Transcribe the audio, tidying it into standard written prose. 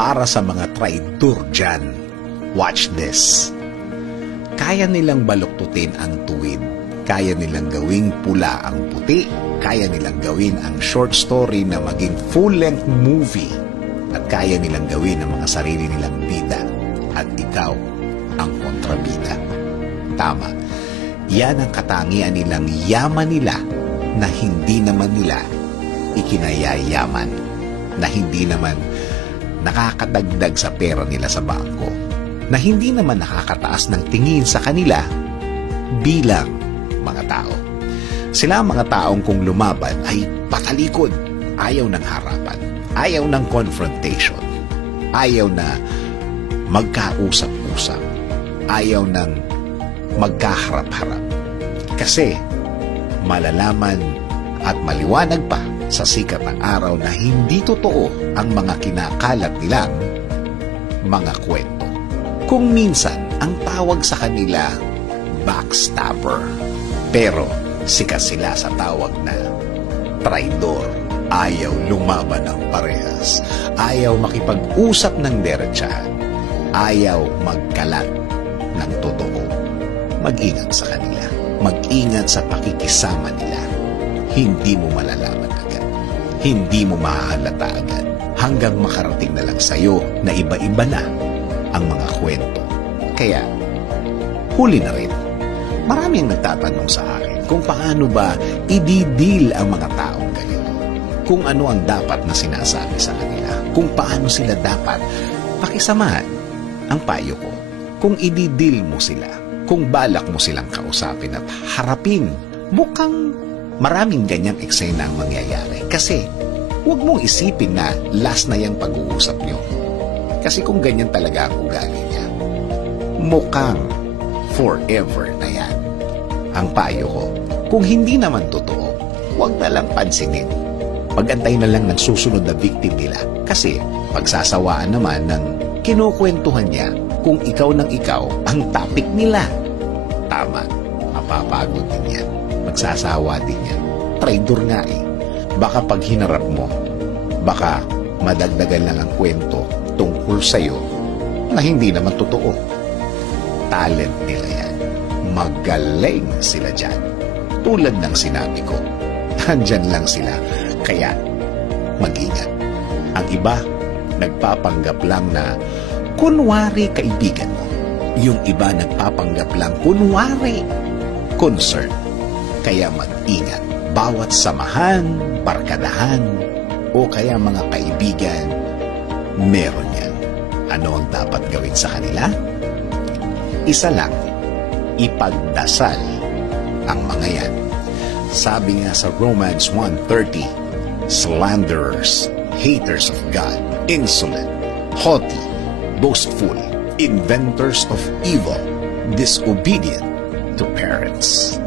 para sa mga traidor dyan. Watch this. Kaya nilang baluktutin ang tuwid. Kaya nilang gawing pula ang puti. Kaya nilang gawin ang short story na maging full-length movie. At kaya nilang gawin ang mga sarili nilang bida. At ikaw ang kontrabida. Tama. Yan ang katangian nilang yaman nila na hindi naman nila ikinayayaman. Na hindi naman nakakadagdag sa pera nila sa bangko. Na hindi naman nakakataas ng tingin sa kanila bilang mga tao. Sila ang mga taong kung lumaban ay patalikod, ayaw ng harapan, ayaw ng confrontation, ayaw na magkausap-usap, ayaw ng magkaharap-harap. Kasi malalaman at maliwanag pa sa sikat ng araw na hindi totoo ang mga kinakalat nilang mga kwento. Kung minsan, ang tawag sa kanila, backstabber. Pero, sikat sila sa tawag na traidor. Ayaw lumaban ng parehas. Ayaw makipag-usap ng derechahan. Ayaw magkalat ng totoo. Mag-ingat sa kanila. Mag-ingat sa pakikisama nila. Hindi mo malalaman agad. Hindi mo mahahalata agad. Hanggang makarating na lang sa'yo na iba-iba na ang mga kwento. Kaya, huli na rin. Maraming nagtatanong sa akin kung paano ba i-deal ang mga taong ganito. Kung ano ang dapat na sinasabi sa kanila. Kung paano sila dapat pakisamahan. Ang payo ko, kung i-deal mo sila, kung balak mo silang kausapin at harapin, mukhang maraming ganyang eksena ang mangyayari. Kasi, huwag mong isipin na last na yung pag-uusap nyo. Kasi kung ganyan talaga ang ugali niya, mukhang forever na yan. Ang payo ko, kung hindi naman totoo, huwag na lang pansinin. Pag-antay na lang ng susunod na victim nila. Kasi pagsasawaan naman ng kinukwentuhan niya kung ikaw ng ikaw ang topic nila. Tama, mapapagod din yan. Magsasawa din yan. Traidor nga eh. Baka pag hinarap mo, baka madagdagan lang ang kwento tungkol sa'yo na hindi naman totoo. Talent nila yan. Magaling sila dyan. Tulad ng sinabi ko, nandyan lang sila. Kaya, mag-ingat. Ang iba, nagpapanggap lang na kunwari kaibigan mo. Yung iba nagpapanggap lang kunwari concern. Kaya mag-ingat. Bawat samahan, barkadahan, o kaya mga kaibigan, meron yan. Ano ang dapat gawin sa kanila? Isa lang, ipagdasal ang mga yan. Sabi nga sa Romans 1:30, slanderers, haters of God, insolent, haughty, boastful, inventors of evil, disobedient to parents.